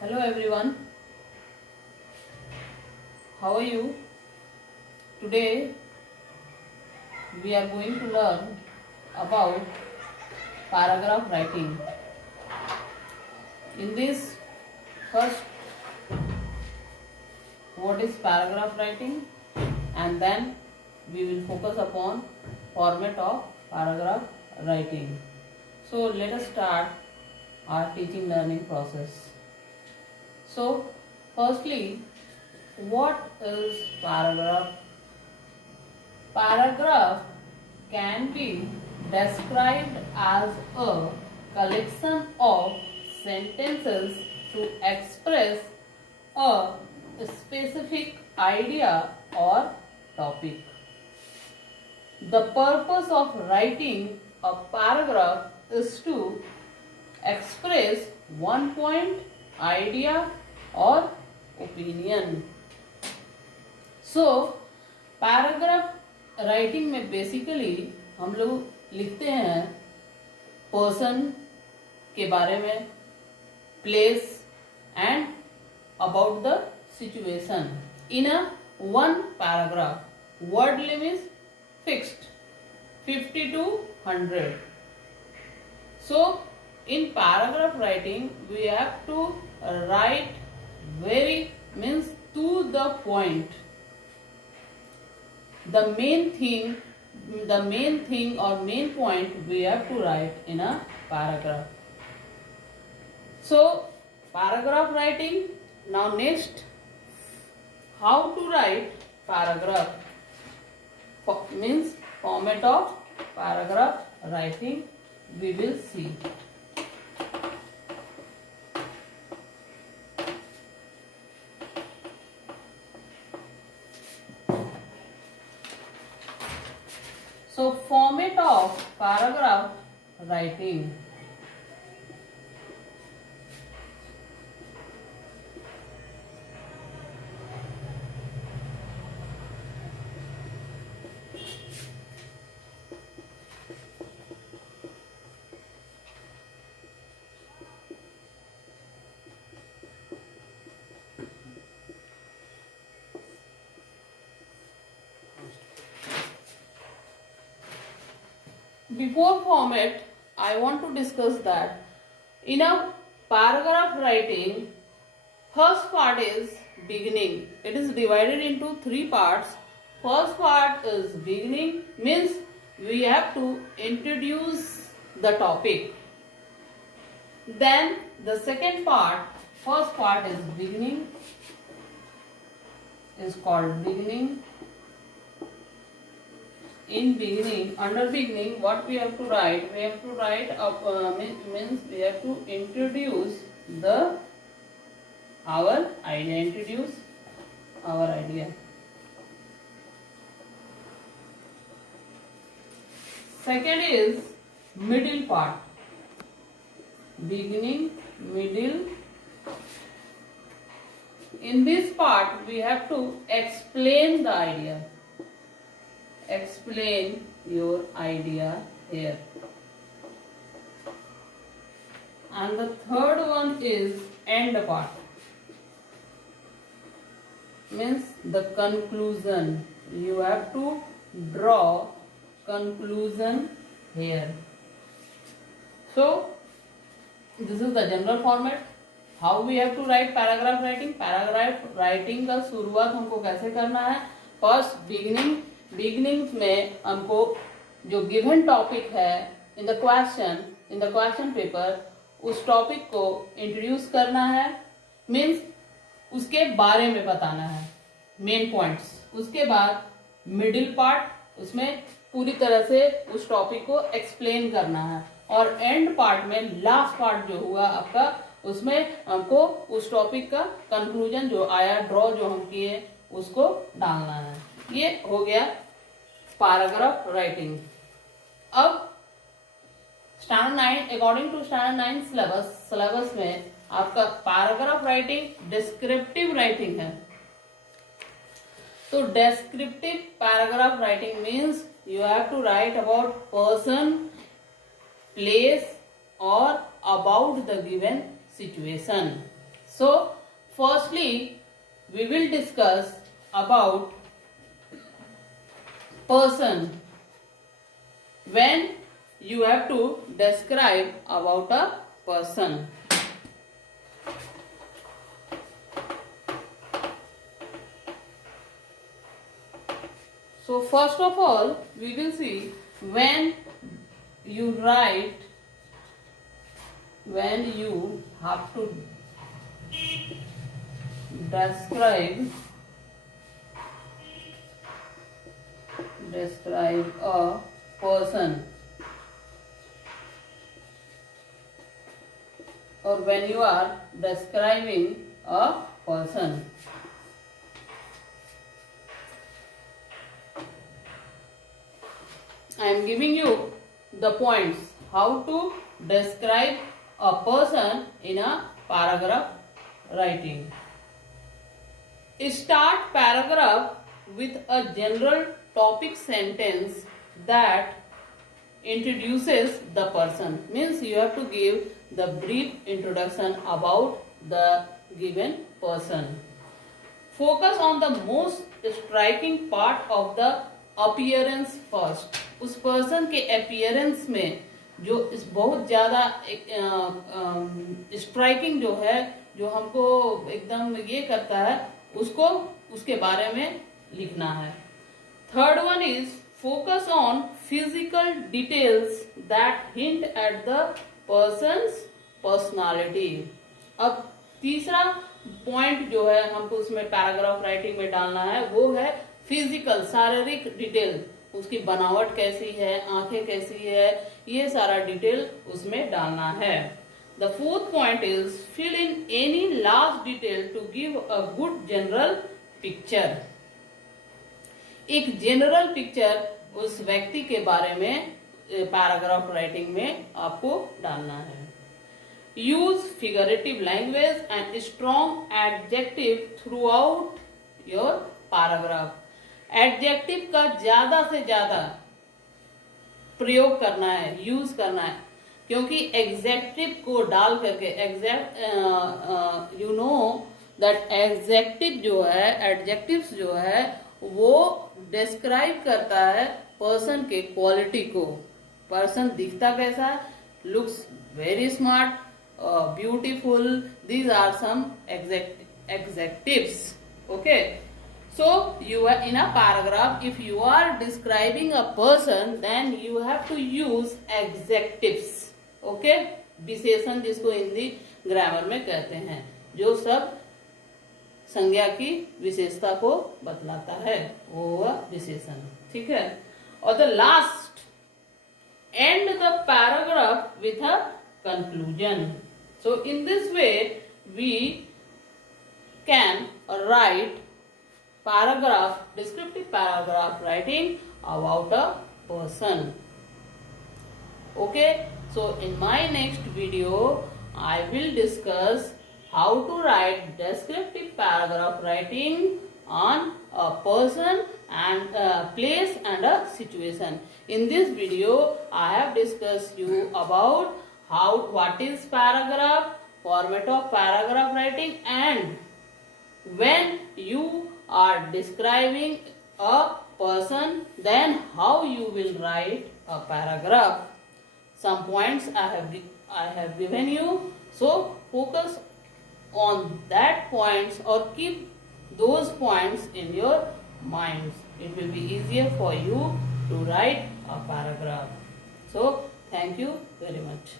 Hello everyone, how are you? Today we are going to learn about paragraph writing. In this, first, what is paragraph writing, and then we will focus upon format of paragraph writing. So let us start our teaching learning process. So firstly, what is paragraph? Paragraph can be described as a collection of sentences to express a specific idea or topic. The purpose of writing a paragraph is to express one point, idea or opinion. So, paragraph writing में basically हम लोग लिखते हैं person के बारे में, place and about the situation in a one paragraph. Word limit fixed 50 to 100. So in paragraph writing we have to write very means to the point. The main thing or main point we have to write in a paragraph. So paragraph writing. Now next, how to write paragraph means format of paragraph writing we will see. So format of paragraph writing. Before format, I want to discuss that in a paragraph writing, first part is beginning. It is divided into three parts. First part is beginning, means we have to introduce the topic. Then the second part, first part is beginning, is called beginning. In beginning, under beginning, what we have to write? We have to write means we have to introduce our idea. Introduce our idea. Second is middle part. Beginning, middle. In this part, we have to explain the idea. Explain your idea here. And the third one is end part, means the conclusion. You have to draw conclusion here. So this is the general format. How we have to write paragraph writing? Paragraph writing का शुरुआत हमको कैसे करना है? First beginning में हमको जो given topic है इन द क्वेश्चन पेपर, उस टॉपिक को इंट्रोड्यूस करना है, मीन्स उसके बारे में बताना है, मेन पॉइंट्स. उसके बाद मिडिल पार्ट, उसमें पूरी तरह से उस टॉपिक को एक्सप्लेन करना है. और एंड पार्ट में लास्ट पार्ट जो हुआ आपका, उसमें हमको उस टॉपिक का कंक्लूजन जो आया, ड्रॉ जो हम किए, उसको डालना है. ये हो गया पैराग्राफ राइटिंग. अब standard 9, according to standard 9 syllabus में आपका पैराग्राफ राइटिंग डिस्क्रिप्टिव राइटिंग है. तो descriptive paragraph writing means you have to write about person, place और about the given situation. So firstly we will discuss about person. When you have to describe about a person. So first of all we will see when you write, when you have to describe a person, or when you are describing a person. I am giving you the points how to describe a person in a paragraph writing. Start paragraph with a general topic sentence that introduces the person. Means you have to give the brief introduction about the given person. Focus on the most striking part of the appearance first. उस person के appearance में जो इस बहुत ज़्यादा striking जो है, जो हमको एकदम ये करता है, उसको उसके बारे में लिखना है. Third one is focus on physical details that hint at the persons personality. अब तीसरा पॉइंट जो है हमको उसमें पैराग्राफ राइटिंग में डालना है वो है फिजिकल, शारीरिक डिटेल. उसकी बनावट कैसी है, आंखें कैसी है, ये सारा डिटेल उसमें डालना है. The fourth point is fill in any last detail to give a good general picture. एक जनरल पिक्चर उस व्यक्ति के बारे में पैराग्राफ राइटिंग में आपको डालना है. Use figurative language and strong adjective through out your paragraph. Adjective का ज्यादा से ज्यादा प्रयोग करना है, यूज करना है, क्योंकि एग्जेक्टिव को डाल करके यू नो दैट एग्जेक्टिव जो है, एडजेक्टिव्स जो है वो डिस्क्राइब करता है पर्सन के क्वालिटी को. पर्सन दिखता कैसा है, looks very smart, beautiful, these are some adjectives. Okay, so you are in a paragraph, if you are describing a person then you have to use adjectives. okay, विशेषण जिसको Hindi grammar में कहते हैं, जो सब संज्ञा की विशेषता को बतलाता है वो हुआ विशेषण. ठीक है. और the last end the paragraph with a conclusion. So in this way we can write paragraph, descriptive paragraph writing about a person. Okay, so in my next video I will discuss how to write descriptive paragraph writing on a person and a place and a situation. In this video I have discussed you about what is paragraph, format of paragraph writing, and when you are describing a person then how you will write a paragraph. Some points I have given you, so focus on that points or keep those points in your minds. It will be easier for you to write a paragraph. So thank you very much.